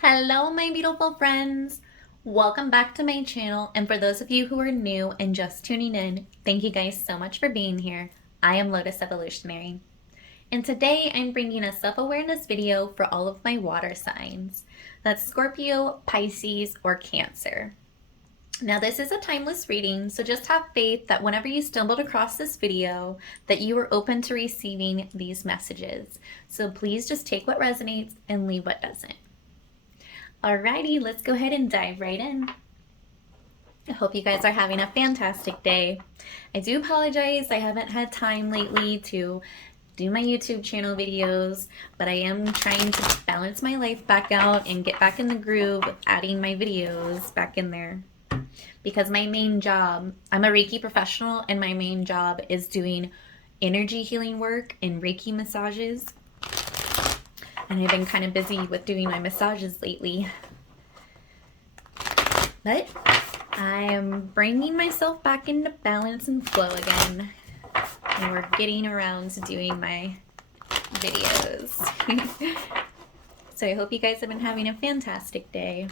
Hello, my beautiful friends. Welcome back to my channel. And for those of you who are new and just tuning in, thank you guys so much for being here. I am Lotus Evolutionary. And today I'm bringing a self-awareness video for all of my water signs. That's Scorpio, Pisces, or Cancer. Now this is a timeless reading, so just have faith that whenever you stumbled across this video, that you are open to receiving these messages. So please just take what resonates and leave what doesn't. Alrighty, let's go ahead and dive right in. I hope you guys are having a fantastic day. I do apologize, I haven't had time lately to do my YouTube channel videos, but I am trying to balance my life back out and get back in the groove of adding my videos back in there. Because my main job, I'm a Reiki professional, and my main job is doing energy healing work and Reiki massages. And I've been kind of busy with doing my massages lately. But I am bringing myself back into balance and flow again. And we're getting around to doing my videos. So I hope you guys have been having a fantastic day.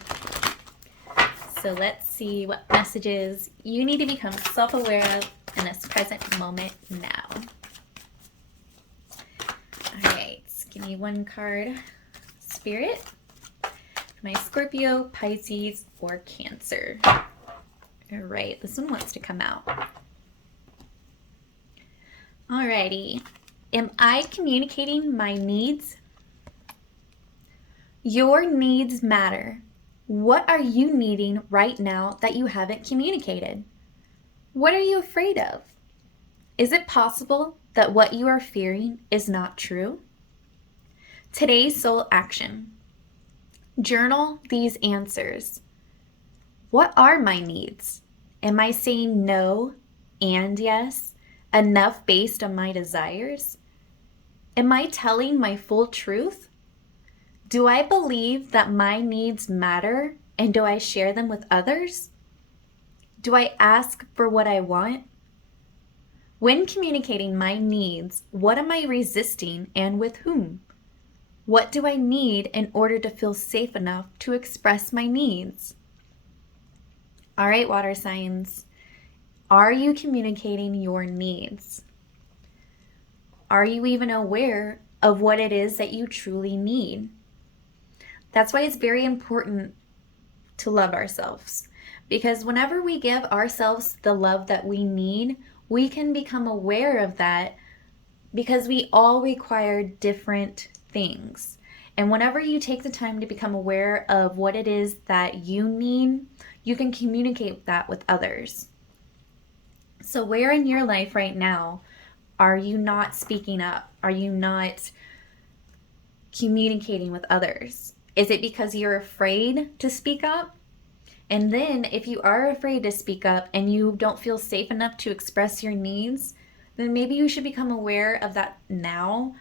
So let's see what messages you need to become self-aware of in this present moment now. Alright, give me one card. Spirit, my Scorpio, Pisces, or Cancer. Alright, this one wants to come out. Alrighty, am I communicating my needs? Your needs matter. What are you needing right now that you haven't communicated? What are you afraid of? Is it possible that what you are fearing is not true? Today's soul action. Journal these answers. What are my needs? Am I saying no and yes, enough based on my desires? Am I telling my full truth? Do I believe that my needs matter, and do I share them with others? Do I ask for what I want? When communicating my needs, what am I resisting and with whom? What do I need in order to feel safe enough to express my needs? All right, water signs. Are you communicating your needs? Are you even aware of what it is that you truly need? That's why it's very important to love ourselves. Because whenever we give ourselves the love that we need, we can become aware of that, because we all require different things. And whenever you take the time to become aware of what it is that you need, you can communicate that with others. So where in your life right now are you not speaking up? Are you not communicating with others? Is it because you're afraid to speak up? And then if you are afraid to speak up and you don't feel safe enough to express your needs, then maybe you should become aware of that now.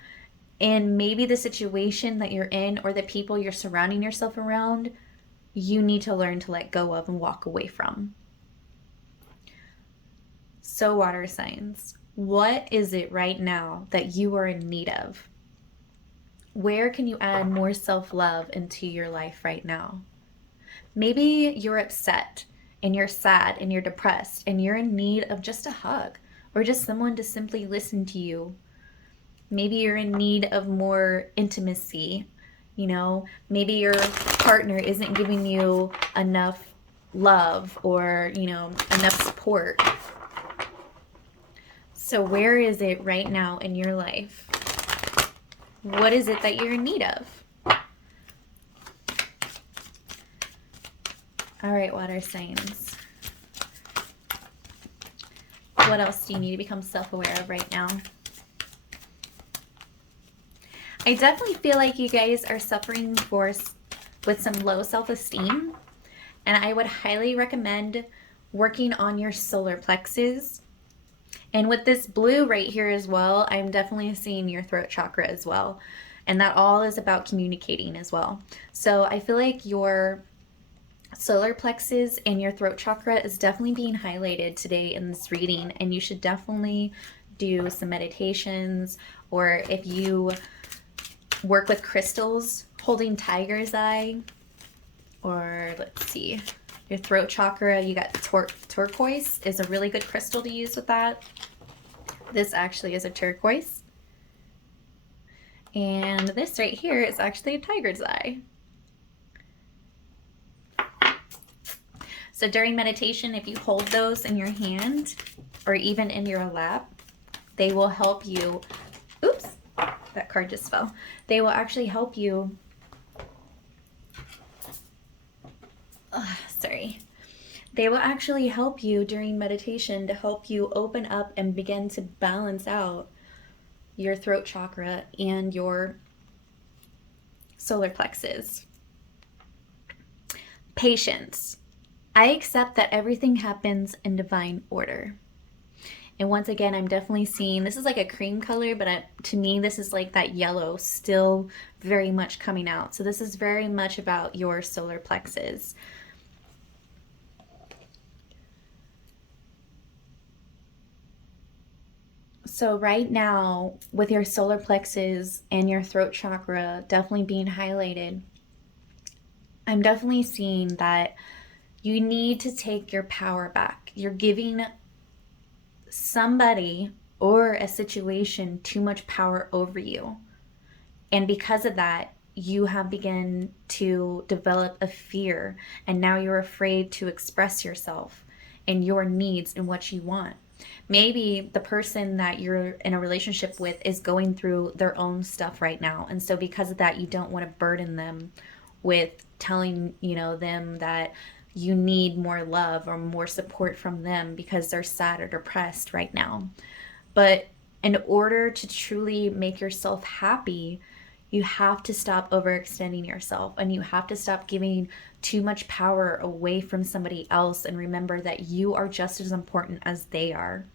And maybe the situation that you're in or the people you're surrounding yourself around, you need to learn to let go of and walk away from. So water signs, what is it right now that you are in need of? Where can you add more self-love into your life right now? Maybe you're upset and you're sad and you're depressed and you're in need of just a hug or just someone to simply listen to you. Maybe you're in need of more intimacy. You know, maybe your partner isn't giving you enough love or, enough support. So where is it right now in your life? What is it that you're in need of? All right, water signs. What else do you need to become self-aware of right now? I definitely feel like you guys are suffering with some low self-esteem, and I would highly recommend working on your solar plexus. And with this blue right here as well, I'm definitely seeing your throat chakra as well. And that all is about communicating as well. So I feel like your solar plexus and your throat chakra is definitely being highlighted today in this reading. And you should definitely do some meditations, or if you work with crystals, holding tiger's eye or let's see, your throat chakra, you got turquoise is a really good crystal to use with that. This actually is a turquoise. And this right here is actually a tiger's eye. So during meditation, if you hold those in your hand or even in your lap, they will help you. Oops, that card just fell. They will actually help you. Sorry. They will actually help you during meditation to help you open up and begin to balance out your throat chakra and your solar plexus. Patience. I accept that everything happens in divine order. And once again, I'm definitely seeing, this is like a cream color, but to me, this is like that yellow still very much coming out. So this is very much about your solar plexus. So right now, with your solar plexus and your throat chakra definitely being highlighted, I'm definitely seeing that you need to take your power back. You're giving somebody or a situation too much power over you. And because of that, you have begun to develop a fear, and now you're afraid to express yourself and your needs and what you want. Maybe the person that you're in a relationship with is going through their own stuff right now. And so because of that, you don't want to burden them with telling, them that you need more love or more support from them because they're sad or depressed right now. But in order to truly make yourself happy, you have to stop overextending yourself, and you have to stop giving too much power away from somebody else, and remember that you are just as important as they are,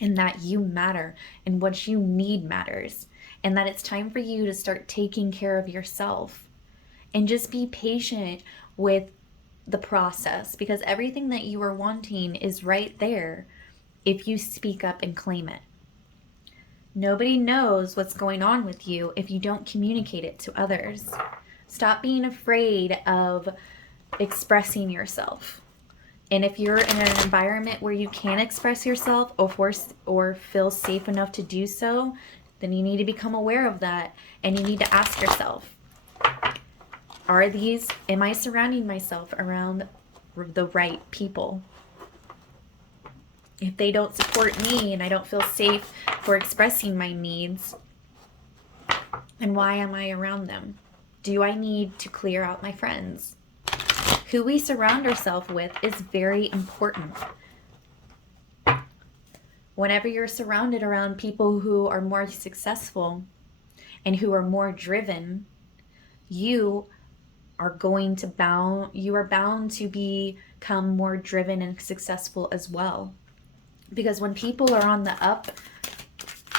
and that you matter, and what you need matters, and that it's time for you to start taking care of yourself. And just be patient with the process, because everything that you are wanting is right there if you speak up and claim it. Nobody knows what's going on with you if you don't communicate it to others. Stop being afraid of expressing yourself. And if you're in an environment where you can express yourself or feel safe enough to do so, then you need to become aware of that, and you need to ask yourself, am I surrounding myself around the right people? If they don't support me and I don't feel safe for expressing my needs, then why am I around them? Do I need to clear out my friends? Who we surround ourselves with is very important. Whenever you're surrounded around people who are more successful and who are more driven, you are bound to become more driven and successful as well. Because when people are on the up,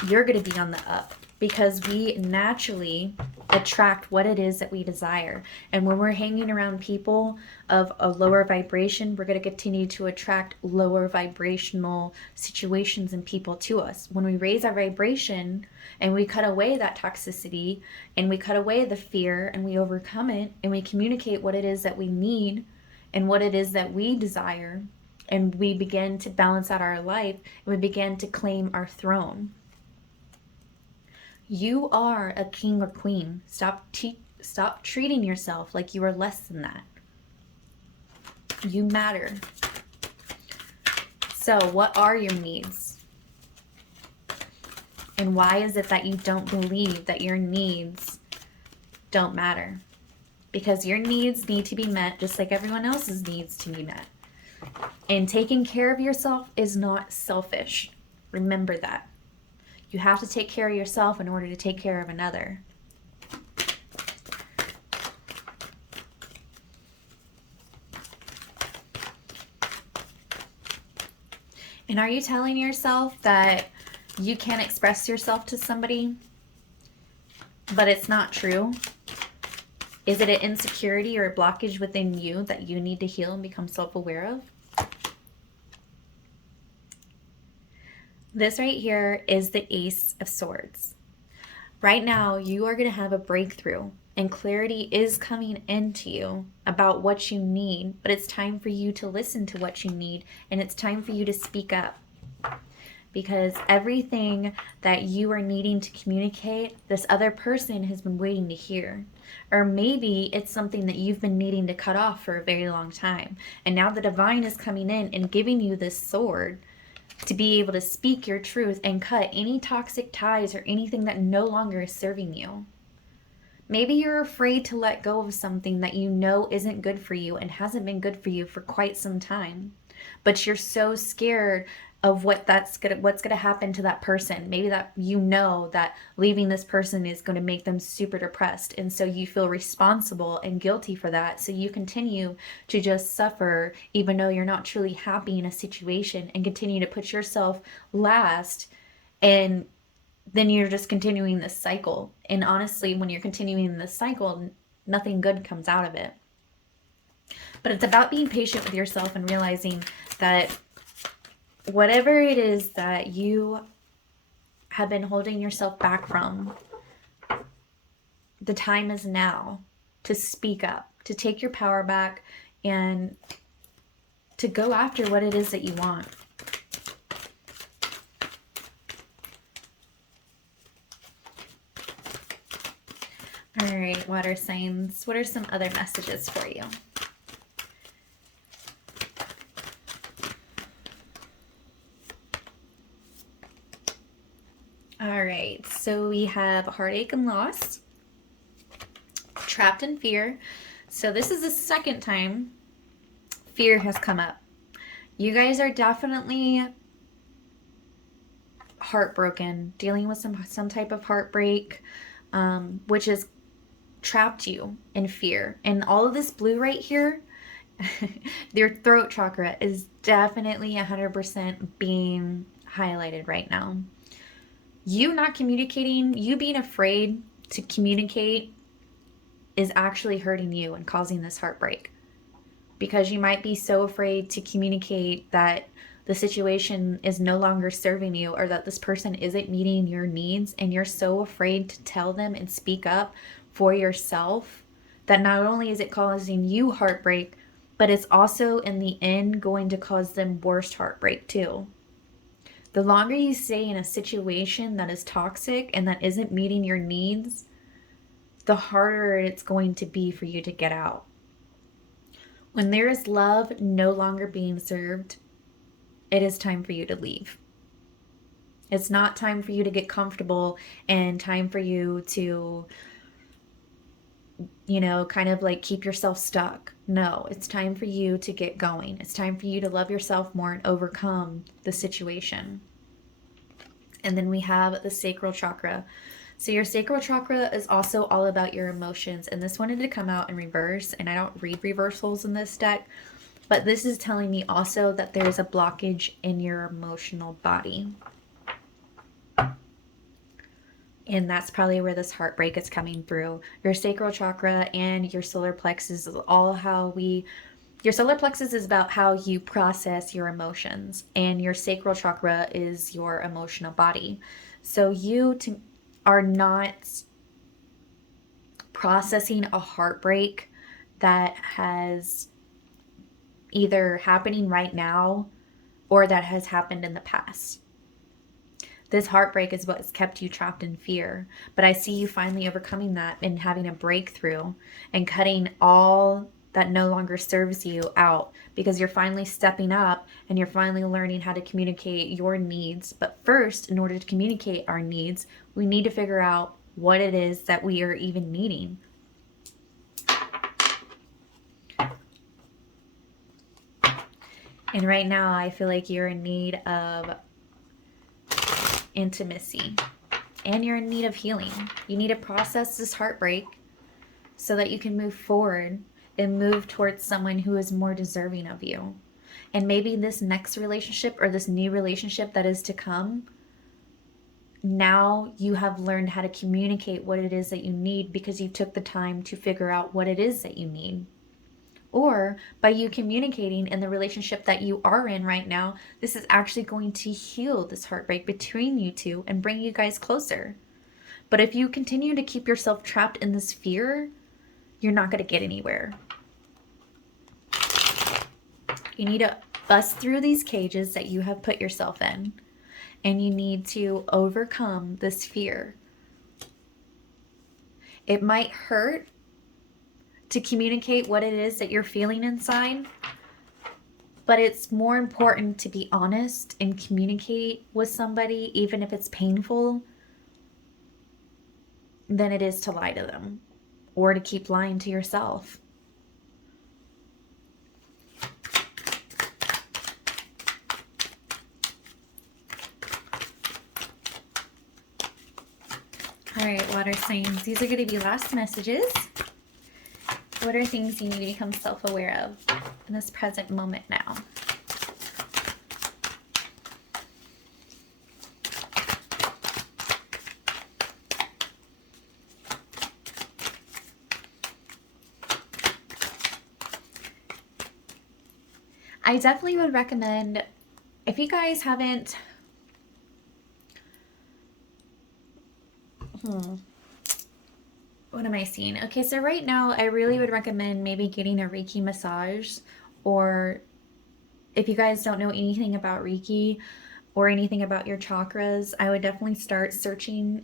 you're going to be on the up, because we naturally attract what it is that we desire. And when we're hanging around people of a lower vibration, we're going to continue to attract lower vibrational situations and people to us. When we raise our vibration and we cut away that toxicity and we cut away the fear and we overcome it and we communicate what it is that we need and what it is that we desire, and we begin to balance out our life, and we begin to claim our throne. You are a king or queen. Stop treating yourself like you are less than that. You matter. So what are your needs? And why is it that you don't believe that your needs don't matter? Because your needs need to be met just like everyone else's needs to be met. And taking care of yourself is not selfish. Remember that. You have to take care of yourself in order to take care of another. And are you telling yourself that you can't express yourself to somebody, but it's not true? Is it an insecurity or a blockage within you that you need to heal and become self-aware of? This right here is the Ace of Swords. Right now, you are going to have a breakthrough And clarity is coming into you about what you need, but it's time for you to listen to what you need, and it's time for you to speak up. Because everything that you are needing to communicate, this other person has been waiting to hear. Or maybe it's something that you've been needing to cut off for a very long time. And now the divine is coming in and giving you this sword to be able to speak your truth and cut any toxic ties or anything that no longer is serving you. Maybe you're afraid to let go of something that you know isn't good for you and hasn't been good for you for quite some time. But you're so scared of what's gonna happen to that person. Maybe that you know that leaving this person is going to make them super depressed, and so you feel responsible and guilty for that. So you continue to just suffer even though you're not truly happy in a situation, and continue to put yourself last, and then you're just continuing this cycle. And honestly, when you're continuing this cycle, nothing good comes out of it. But it's about being patient with yourself and realizing that whatever it is that you have been holding yourself back from, the time is now to speak up, to take your power back, and to go after what it is that you want. All right, water signs, what are some other messages for you? All right, so we have heartache and loss, trapped in fear. So this is the second time fear has come up. You guys are definitely heartbroken, dealing with some type of heartbreak, which has trapped you in fear. And all of this blue right here, your throat chakra is definitely 100% being highlighted right now. You not communicating, you being afraid to communicate is actually hurting you and causing this heartbreak. Because you might be so afraid to communicate that the situation is no longer serving you, or that this person isn't meeting your needs, and you're so afraid to tell them and speak up for yourself, that not only is it causing you heartbreak, but it's also in the end going to cause them worse heartbreak too. The longer you stay in a situation that is toxic and that isn't meeting your needs, the harder it's going to be for you to get out. When there is love no longer being served, it is time for you to leave. It's not time for you to get comfortable and time for you to, kind of like keep yourself stuck. No, it's time for you to get going. It's time for you to love yourself more and overcome the situation. And then we have the sacral chakra. So your sacral chakra is also all about your emotions. And this wanted to come out in reverse. And I don't read reversals in this deck. But this is telling me also that there's a blockage in your emotional body. And that's probably where this heartbreak is coming through. Your sacral chakra and your solar plexus is all your solar plexus is about how you process your emotions, and your sacral chakra is your emotional body. So you are not processing a heartbreak that has either happening right now or that has happened in the past. This heartbreak is what has kept you trapped in fear. But I see you finally overcoming that and having a breakthrough and cutting all that no longer serves you out, because you're finally stepping up and you're finally learning how to communicate your needs. But first, in order to communicate our needs, we need to figure out what it is that we are even needing. And right now, I feel like you're in need of intimacy, and you're in need of healing. You need to process this heartbreak so that you can move forward and move towards someone who is more deserving of you. And maybe this next relationship or this new relationship that is to come, now you have learned how to communicate what it is that you need because you took the time to figure out what it is that you need. Or by you communicating in the relationship that you are in right now, this is actually going to heal this heartbreak between you two and bring you guys closer. But if you continue to keep yourself trapped in this fear, you're not going to get anywhere. You need to bust through these cages that you have put yourself in, and you need to overcome this fear. It might hurt to communicate what it is that you're feeling inside, but it's more important to be honest and communicate with somebody, even if it's painful, than it is to lie to them or to keep lying to yourself. All right, water signs, these are going to be last messages. What are things you need to become self-aware of in this present moment now? I definitely would recommend, if you guys haven't, what am I seeing? Okay, so right now I really would recommend maybe getting a Reiki massage, or if you guys don't know anything about Reiki or anything about your chakras, I would definitely start searching,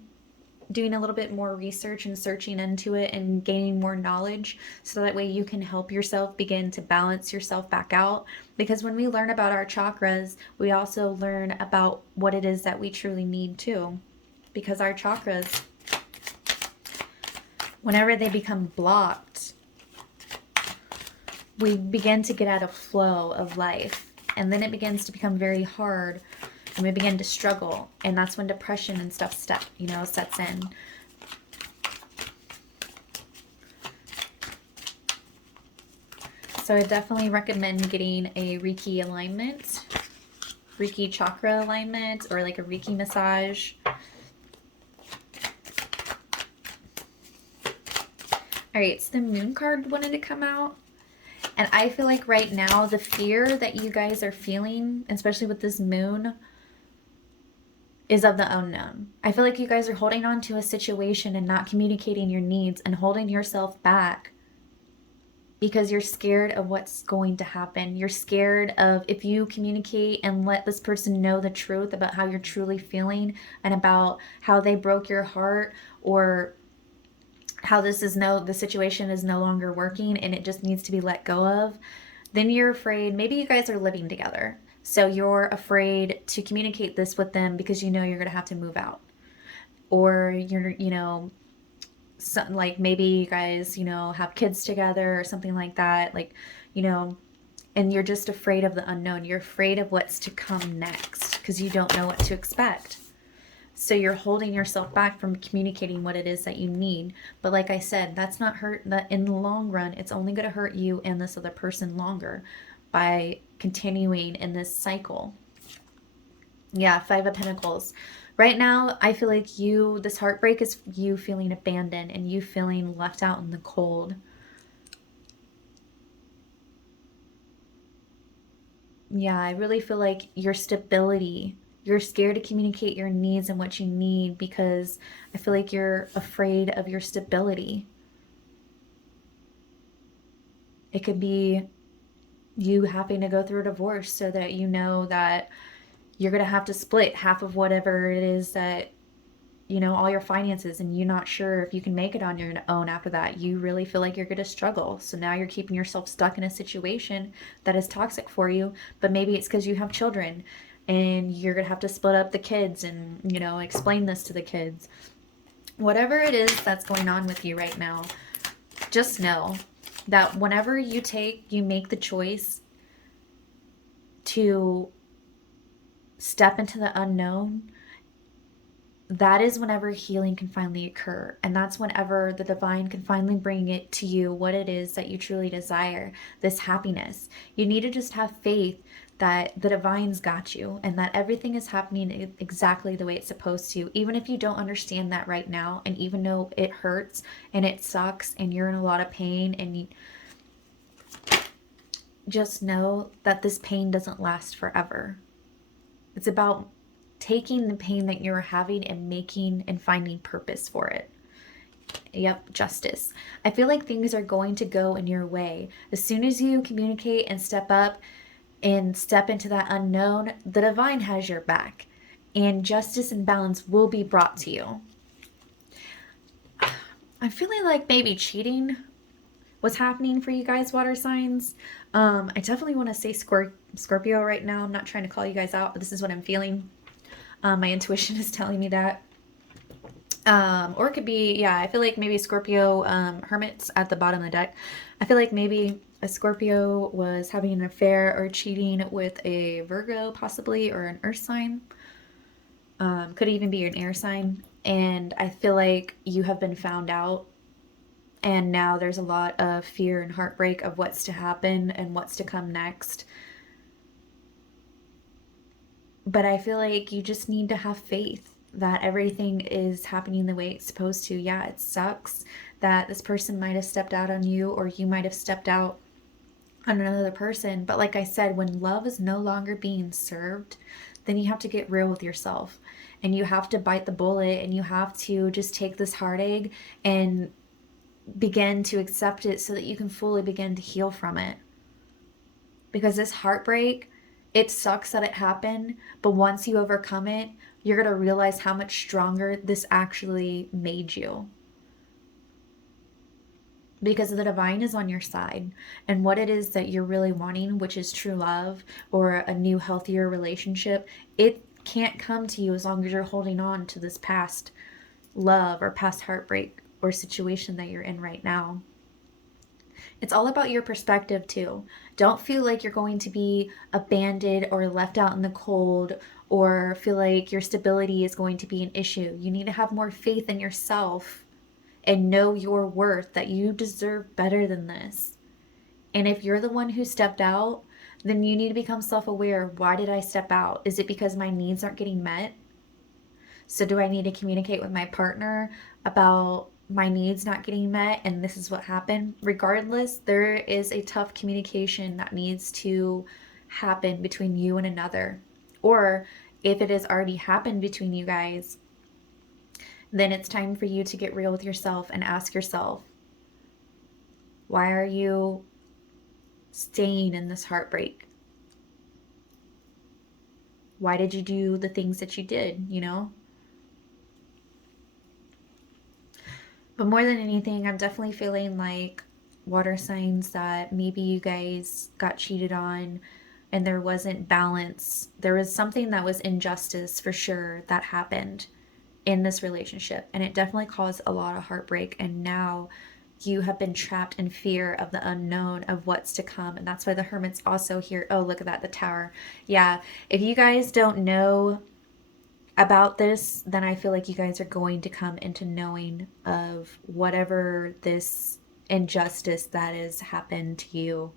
doing a little bit more research and searching into it and gaining more knowledge, so that way you can help yourself begin to balance yourself back out. Because when we learn about our chakras, we also learn about what it is that we truly need too. Because our chakras, whenever they become blocked, we begin to get out of flow of life, and then it begins to become very hard, and we begin to struggle, and that's when depression and stuff sets in. So I definitely recommend getting a Reiki alignment, Reiki chakra alignment, or like a Reiki massage. All right, so the moon card wanted to come out. And I feel like right now, the fear that you guys are feeling, especially with this moon, is of the unknown. I feel like you guys are holding on to a situation and not communicating your needs and holding yourself back because you're scared of what's going to happen. You're scared of, if you communicate and let this person know the truth about how you're truly feeling and about how they broke your heart, or how the situation is no longer working and it just needs to be let go of, then you're afraid. Maybe you guys are living together, so you're afraid to communicate this with them because you know you're going to have to move out, or like maybe you guys have kids together or something like that, and you're just afraid of the unknown. You're afraid of what's to come next because you don't know what to expect. So you're holding yourself back from communicating what it is that you need. But like I said, that's not that in the long run, it's only going to hurt you and this other person longer by continuing in this cycle. Yeah, Five of Pentacles. Right now, I feel like this heartbreak is you feeling abandoned and you feeling left out in the cold. Yeah, I really feel like your stability, you're scared to communicate your needs and what you need because I feel like you're afraid of your stability. It could be you having to go through a divorce so that you know that you're going to have to split half of whatever it is that, all your finances, and you're not sure if you can make it on your own after that. You really feel like you're going to struggle. So now you're keeping yourself stuck in a situation that is toxic for you, but maybe it's because you have children and you're going to have to split up the kids and, explain this to the kids. Whatever it is that's going on with you right now, just know that whenever you make the choice to step into the unknown, that is whenever healing can finally occur. And that's whenever the divine can finally bring it to you, what it is that you truly desire, this happiness. You need to just have faith that the divine's got you and that everything is happening exactly the way it's supposed to, even if you don't understand that right now, and even though it hurts and it sucks and you're in a lot of pain, and just know that this pain doesn't last forever. It's about taking the pain that you're having and making and finding purpose for it. Yep, justice. I feel like things are going to go in your way. As soon as you communicate and step up and step into that unknown, the divine has your back, and justice and balance will be brought to you. I'm feeling like maybe cheating was happening for you guys, water signs. I definitely want to say Scorpio right now. I'm not trying to call you guys out, but this is what I'm feeling. My intuition is telling me that. Or it could be, yeah, I feel like maybe Scorpio, hermits at the bottom of the deck. I feel like maybe a Scorpio was having an affair or cheating with a Virgo, possibly, or an earth sign. Could even be an air sign. And I feel like you have been found out. And now there's a lot of fear and heartbreak of what's to happen and what's to come next. But I feel like you just need to have faith that everything is happening the way it's supposed to. Yeah, it sucks that this person might have stepped out on you, or you might have stepped out on another person. But like I said, when love is no longer being served, then you have to get real with yourself. And you have to bite the bullet, and you have to just take this heartache and begin to accept it so that you can fully begin to heal from it. Because this heartbreak, it sucks that it happened, but once you overcome it, you're going to realize how much stronger this actually made you. Because the divine is on your side, and what it is that you're really wanting, which is true love or a new, healthier relationship, it can't come to you as long as you're holding on to this past love or past heartbreak or situation that you're in right now. It's all about your perspective too. Don't feel like you're going to be abandoned or left out in the cold, or feel like your stability is going to be an issue. You need to have more faith in yourself and know your worth, that you deserve better than this. And if you're the one who stepped out, then you need to become self-aware. Why did I step out? Is it because my needs aren't getting met? So do I need to communicate with my partner about my needs not getting met and this is what happened? Regardless, there is a tough communication that needs to happen between you and another. Or if it has already happened between you guys, then it's time for you to get real with yourself and ask yourself, why are you staying in this heartbreak? Why did you do the things that you did, you know? But more than anything, I'm definitely feeling like, water signs, that maybe you guys got cheated on and there wasn't balance. There was something that was injustice for sure that happened in this relationship, and it definitely caused a lot of heartbreak. And now you have been trapped in fear of the unknown, of what's to come. And that's why the hermit's also here. Oh, look at that, the tower. Yeah, if you guys don't know about this, then I feel like you guys are going to come into knowing of whatever this injustice that has happened to you.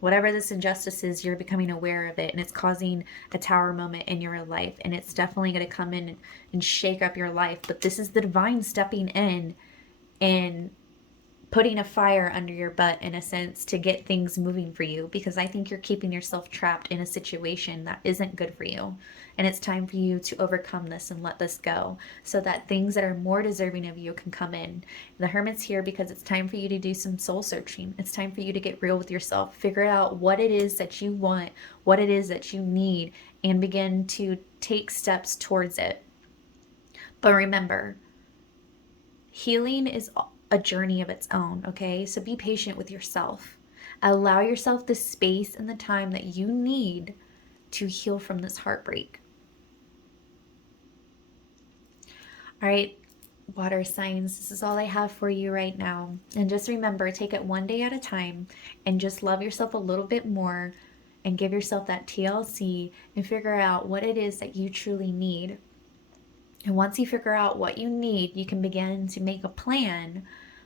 Whatever this injustice is, you're becoming aware of it, and it's causing a tower moment in your life, and it's definitely going to come in and shake up your life. But this is the divine stepping in and putting a fire under your butt, in a sense, to get things moving for you, because I think you're keeping yourself trapped in a situation that isn't good for you. And it's time for you to overcome this and let this go, so that things that are more deserving of you can come in. The hermit's here because it's time for you to do some soul searching. It's time for you to get real with yourself, figure out what it is that you want, what it is that you need, and begin to take steps towards it. But remember, healing is a journey of its own, okay? So be patient with yourself. Allow yourself the space and the time that you need to heal from this heartbreak. All right, water signs, this is all I have for you right now. And just remember, take it one day at a time, and just love yourself a little bit more, and give yourself that TLC, and figure out what it is that you truly need. And once you figure out what you need, you can begin to make a plan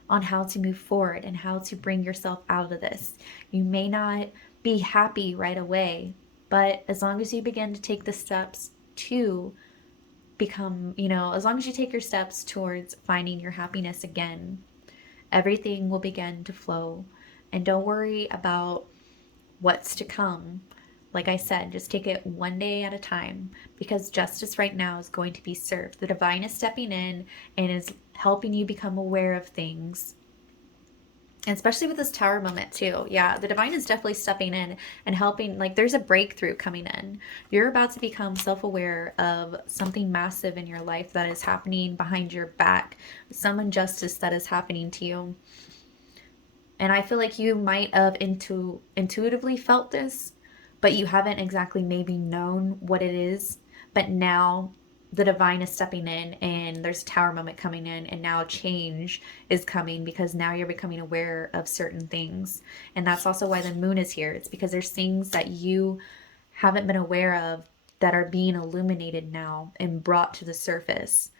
on how to move forward and how to bring yourself out of this. You may not be happy right away, but as long as you begin to take the steps to become, as long as you take your steps towards finding your happiness again, everything will begin to flow. And don't worry about what's to come. Like I said, just take it one day at a time, because justice right now is going to be served. The divine is stepping in and is helping you become aware of things. And especially with this tower moment too. Yeah, the divine is definitely stepping in and helping. Like, there's a breakthrough coming in. You're about to become self-aware of something massive in your life that is happening behind your back, some injustice that is happening to you. And I feel like you might have intuitively felt this, but you haven't exactly maybe known what it is. But now the divine is stepping in, and there's a tower moment coming in, and now change is coming because now you're becoming aware of certain things. And that's also why the moon is here. It's because there's things that you haven't been aware of that are being illuminated now and brought to the surface,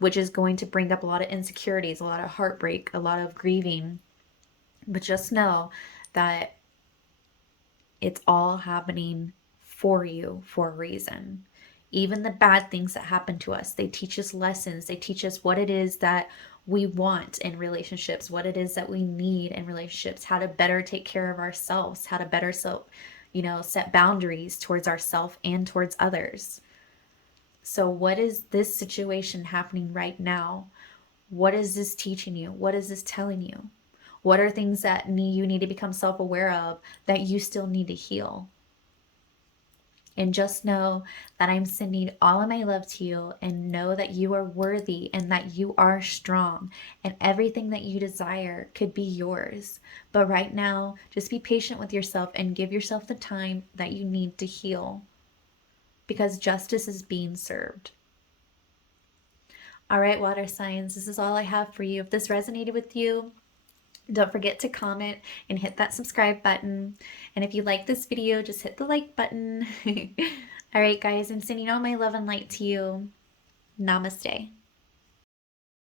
which is going to bring up a lot of insecurities, a lot of heartbreak, a lot of grieving. But just know that it's all happening for you for a reason. Even the bad things that happen to us, they teach us lessons. They teach us what it is that we want in relationships, what it is that we need in relationships, how to better take care of ourselves, how to better set boundaries towards ourselves and towards others. So what is this situation happening right now? What is this teaching you? What is this telling you? What are things that you need to become self-aware of that you still need to heal? And just know that I'm sending all of my love to you, and know that you are worthy and that you are strong, and everything that you desire could be yours. But right now, just be patient with yourself and give yourself the time that you need to heal, because justice is being served. All right, water signs, this is all I have for you. If this resonated with you, don't forget to comment and hit that subscribe button. And if you like this video, just hit the like button. All right, guys, I'm sending all my love and light to you. Namaste.